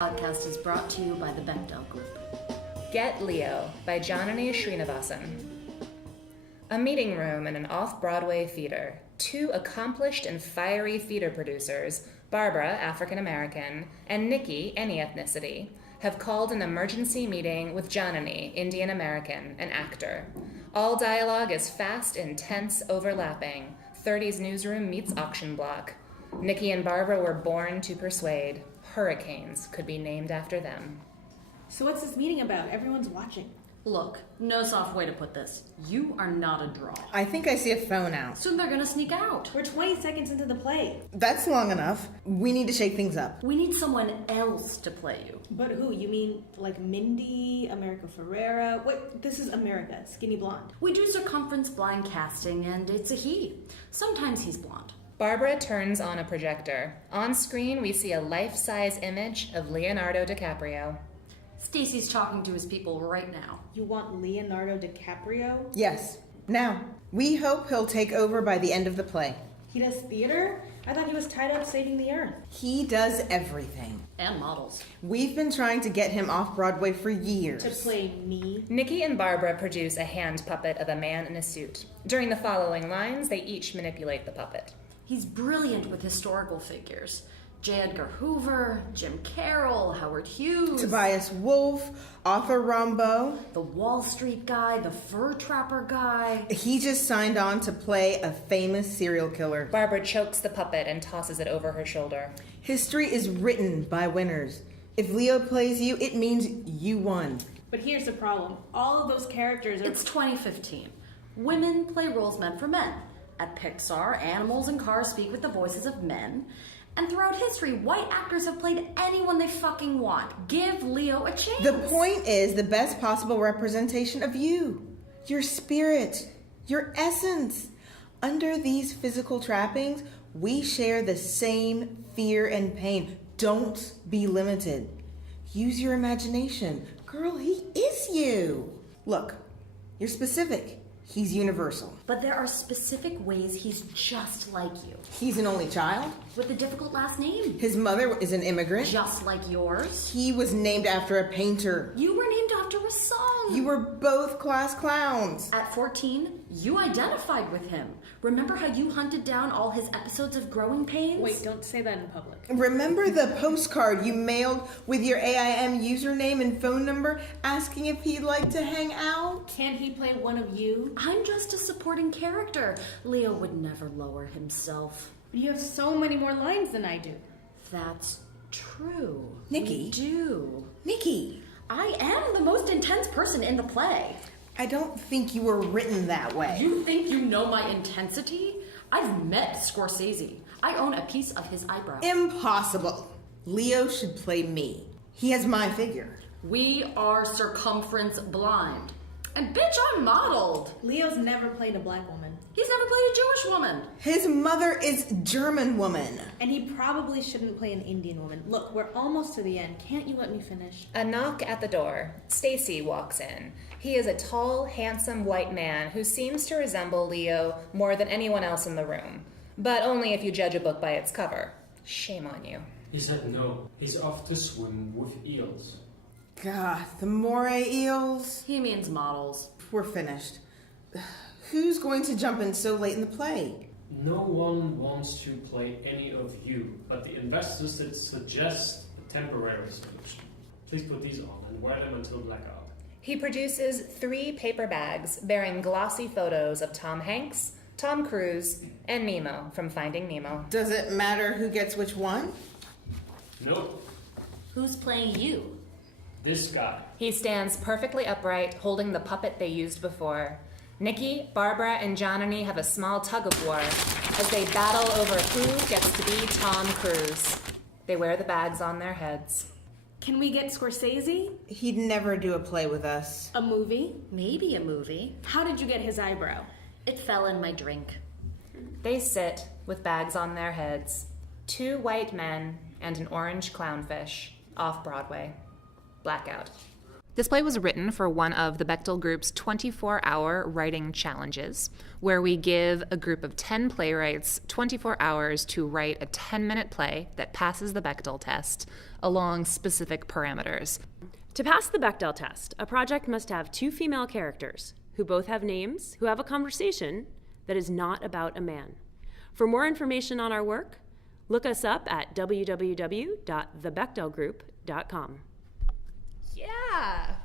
Podcast is brought to you by the Bechdel Group. Get Leo by Janani Srinivasan. A meeting room in an off-Broadway theater. Two accomplished and fiery theater producers, Barbara, African American, and Nikki, any ethnicity, have called an emergency meeting with Janani, Indian American, an actor. All dialogue is fast, intense, overlapping. 30s newsroom meets auction block. Nikki and Barbara were born to persuade. Hurricanes could be named after them. So what's this meeting about? Everyone's watching. Look, no soft way to put this. You are not a draw. I think I see a phone out. Soon they're gonna sneak out. We're 20 seconds into the play. That's long enough. We need to shake things up. We need someone else to play you. But who? You mean like Mindy, America Ferrera? What? This is America, skinny blonde. We do circumference blind casting, and it's a he. Sometimes he's blonde. Barbara turns on a projector. On screen, we see a life-size image of Leonardo DiCaprio. Stacy's talking to his people right now. You want Leonardo DiCaprio? Yes. Now, we hope he'll take over by the end of the play. He does theater? I thought he was tied up saving the earth. He does everything. And models. We've been trying to get him off Broadway for years. To play me? Nikki and Barbara produce a hand puppet of a man in a suit. During the following lines, they each manipulate the puppet. He's brilliant with historical figures. J. Edgar Hoover, Jim Carroll, Howard Hughes. Tobias Wolff, Arthur Rimbaud. The Wall Street guy, the fur trapper guy. He just signed on to play a famous serial killer. Barbara chokes the puppet and tosses it over her shoulder. History is written by winners. If Leo plays you, it means you won. But here's the problem. All of those characters are... It's 2015. Women play roles meant for men. At Pixar, animals and cars speak with the voices of men. And throughout history, white actors have played anyone they fucking want. Give Leo a chance. The point is the best possible representation of you. Your spirit. Your essence. Under these physical trappings, we share the same fear and pain. Don't be limited. Use your imagination. Girl, he is you. Look, you're specific. He's universal. But there are specific ways he's just like you. He's an only child. With a difficult last name. His mother is an immigrant. Just like yours. He was named after a painter. You were named after a song. You were both class clowns. At 14, you identified with him. Remember how you hunted down all his episodes of Growing Pains? Wait, don't say that in public. Remember the postcard you mailed with your AIM username and phone number asking if he'd like to hang out? Can't he play one of you? I'm just a supporting character. Leo would never lower himself. But you have so many more lines than I do. That's true. Nikki? We do. Nikki! I am the most intense person in the play. I don't think you were written that way. You think you know my intensity? I've met Scorsese. I own a piece of his eyebrow. Impossible. Leo should play me. He has my figure. We are circumference blind. And bitch, I'm modeled. Leo's never played a black woman. He's never played a Jewish woman. His mother is German woman. And he probably shouldn't play an Indian woman. Look, we're almost to the end. Can't you let me finish? A knock at the door. Stacy walks in. He is a tall, handsome white man who seems to resemble Leo more than anyone else in the room. But only if you judge a book by its cover. Shame on you. He said no. He's off to swim with eels. God, the moray eels. He means models. We're finished. Who's going to jump in so late in the play? No one wants to play any of you, but the investors did suggest a temporary solution. Please put these on and wear them until blackout. He produces 3 paper bags bearing glossy photos of Tom Hanks, Tom Cruise, and Nemo from Finding Nemo. Does it matter who gets which one? Nope. Who's playing you? This guy. He stands perfectly upright, holding the puppet they used before. Nikki, Barbara, and Janani have a small tug-of-war as they battle over who gets to be Tom Cruise. They wear the bags on their heads. Can we get Scorsese? He'd never do a play with us. A movie? Maybe a movie. How did you get his eyebrow? It fell in my drink. They sit with bags on their heads. 2 white men and an orange clownfish off Broadway. Blackout. This play was written for one of the Bechtel Group's 24-hour writing challenges, where we give a group of 10 playwrights 24 hours to write a 10-minute play that passes the Bechtel test along specific parameters. To pass the Bechdel test, a project must have 2 female characters who both have names, who have a conversation that is not about a man. For more information on our work, look us up at www.thebechdelgroup.com. Yeah!